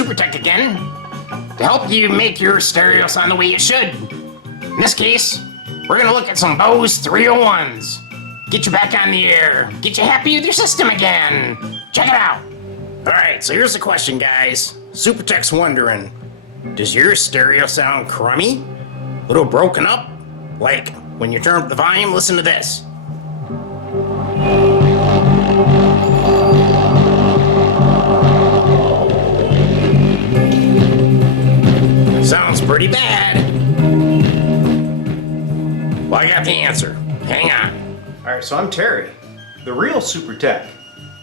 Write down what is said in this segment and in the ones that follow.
Super Tech again to help you make your stereo sound the way it should. In this case, we're gonna look at some Bose 301s. Get you back on the air, get you happy with your system again. Check it out. Alright, so here's the question, guys. Super Tech's wondering, does your stereo sound crummy? A little broken up? Like, when you turn up the volume, listen to this. Sounds pretty bad. Well, I got the answer. Hang on. Alright, so I'm Terry, the real Super Tech.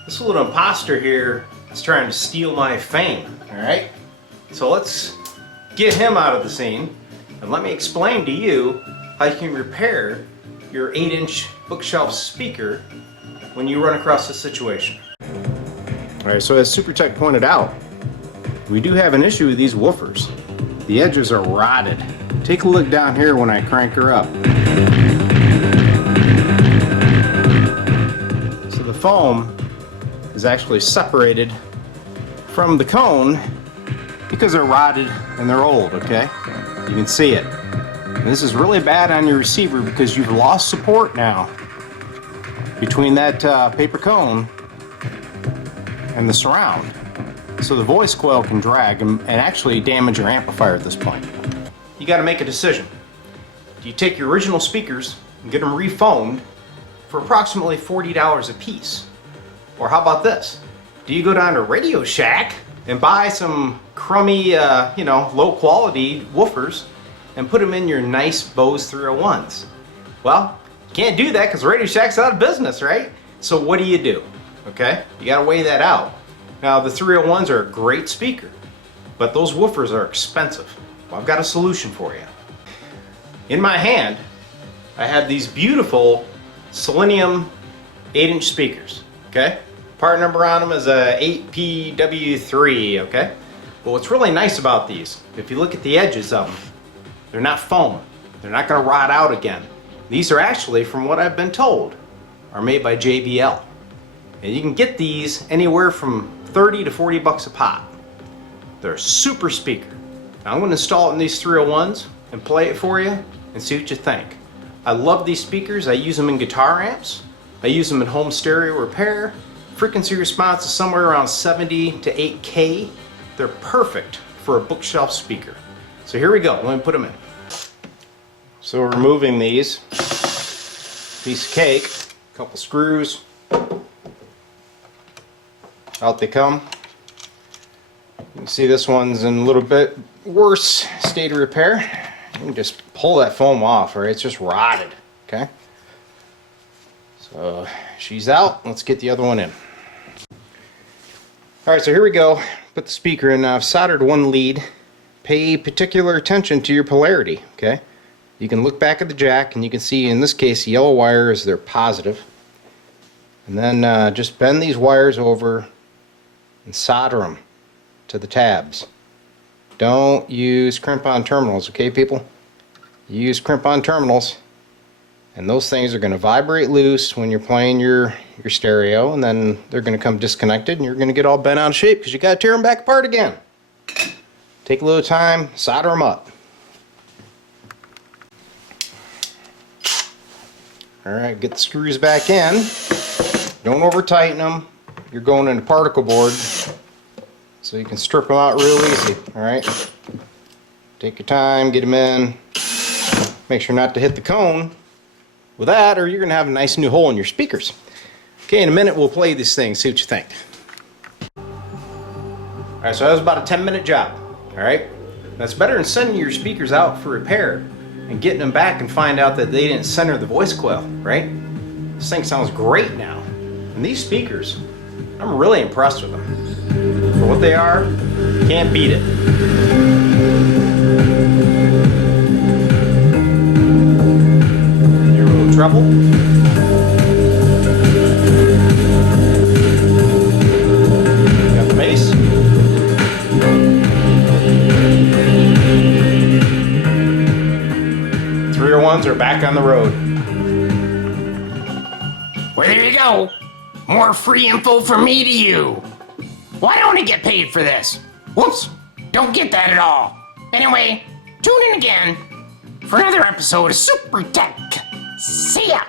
This little imposter here is trying to steal my fame, alright? So let's get him out of the scene and let me explain to you how you can repair your 8-inch bookshelf speaker when you run across this situation. Alright, so as Super Tech pointed out, we do have an issue with these woofers. The edges are rotted. Take a look down here when I crank her up. So the foam is actually separated from the cone because they're rotted and they're old, okay? You can see it. And this is really bad on your receiver because you've lost support now between that paper cone and the surround. So the voice coil can drag and actually damage your amplifier at this point. You got to make a decision. Do you take your original speakers and get them refoamed for approximately $40 a piece? Or how about this? Do you go down to Radio Shack and buy some crummy, low quality woofers and put them in your nice Bose 301s? Well, you can't do that because Radio Shack's out of business, right? So what do? Okay, you got to weigh that out. Now the 301s are a great speaker, but those woofers are expensive. Well, I've got a solution for you. In my hand, I have these beautiful selenium 8-inch speakers, okay? Part number on them is a 8PW3, okay? But what's really nice about these, if you look at the edges of them, they're not foam. They're not gonna rot out again. These are actually, from what I've been told, are made by JBL. And you can get these anywhere from 30 to 40 bucks a pop. They're a super speaker. Now I'm going to install it in these 301s and play it for you and see what you think. I love these speakers. I use them in guitar amps. I use them in home stereo repair. Frequency response is somewhere around 70 to 8K. They're perfect for a bookshelf speaker. So here we go. Let me put them in. So we're removing these. Piece of cake, a couple screws. Out they come. You can see this one's in a little bit worse state of repair. You can just pull that foam off, right? It's just rotted, okay? So she's out. Let's get the other one in. Alright, so here we go. Put the speaker in. Now I've soldered one lead. Pay particular attention to your polarity, okay? You can look back at the jack and you can see in this case the yellow wires, they're positive. And then just bend these wires over and solder them to the tabs. Don't use crimp-on terminals, okay people? Use crimp-on terminals and those things are going to vibrate loose when you're playing your stereo, and then they're going to come disconnected and you're going to get all bent out of shape because you got to tear them back apart again. Take a little time, solder them up. Alright, get the screws back in. Don't over tighten them. You're going into particle board, so you can strip them out real easy. Alright, take your time, get them in. Make sure not to hit the cone with that, or you're going to have a nice new hole in your speakers. Okay, in a minute we'll play this thing, see what you think. Alright, so that was about a 10-minute job. Alright, that's better than sending your speakers out for repair and getting them back and find out that they didn't center the voice coil, right? This thing sounds great now. And these speakers, I'm really impressed with them. For what they are, can't beat it. Your little treble. Got the bass. Ones are back on the road. Well, there you go. More free info from me to you. Why don't I get paid for this? Whoops! Don't get that at all. Anyway, tune in again for another episode of Super Tech. See ya!